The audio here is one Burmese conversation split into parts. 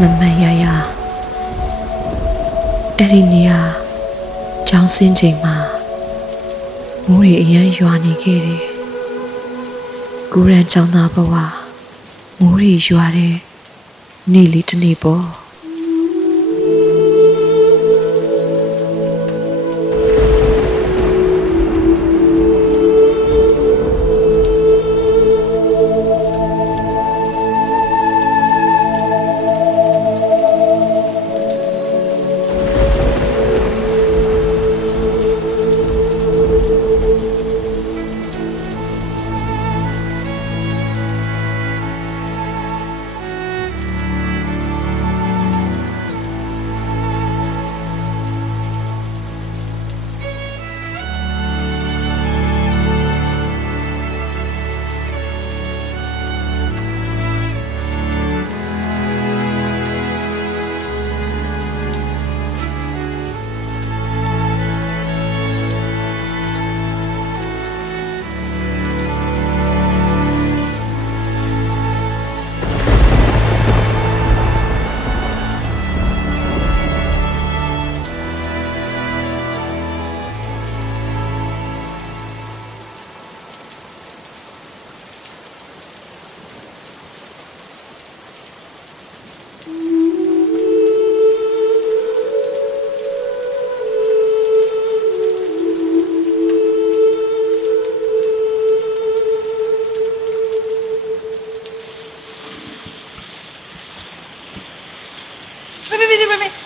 မမန်ရရအဲ့ဒီနေရာကျောင်းစင်းချိန်မှာမိုးတွေအရန်ရွာနေခဲ့တယ်ကိုရန်ကျောင်းသားဘဝမိုးတွေရွာတဲ့နေ့လေးတစ်နေ့ပေါ့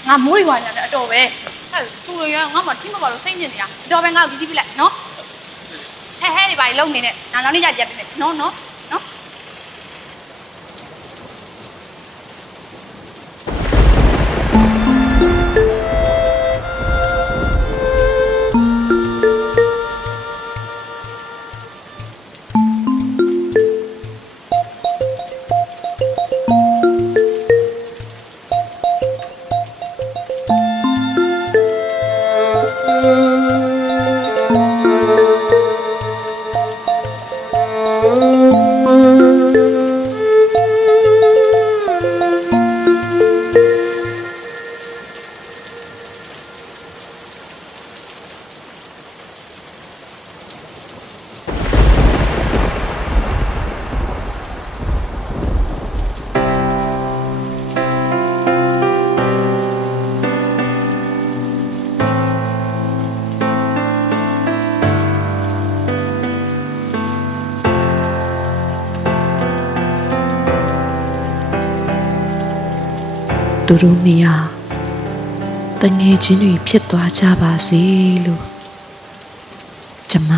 ငါမိုးရွာနေတယ်အတော်ပဲအဲ့သူတို့ရောငါမှထိမပါလို့စိတ်ညစ်နေတာအတော်ပဲငါ့ကိုကြည့်ပြလိုက်နော်ဟဲ့ဒီပါလုံနေနဲ့နောက်နေ့ကျပြပြမယ်နော်သူတို့နေရာတငယ်ချင်းတွေဖြစ်သွားကြပါစေလို့ကျမ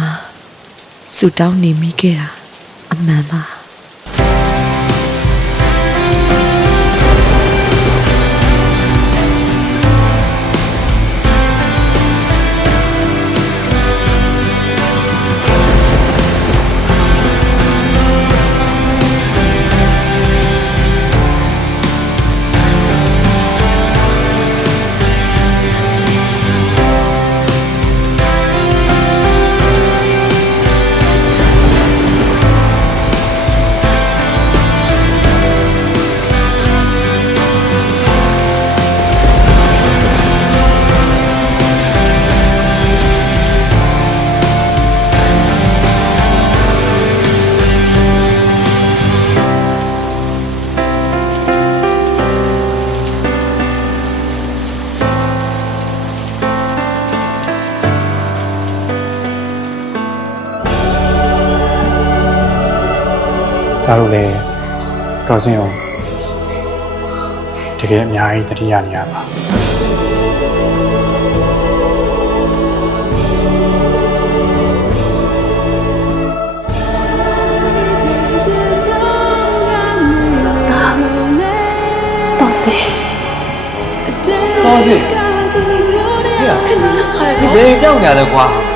ဆုတောင်းနေမိခဲ့တာအမှန်ပါဒါတို့လည်းတော်စင်အောင်တကယ်အများကြီးတတိယနေရပါတော်စေတော်စေဟဲ့ဘယ်ကြောက်နေရလဲကွာ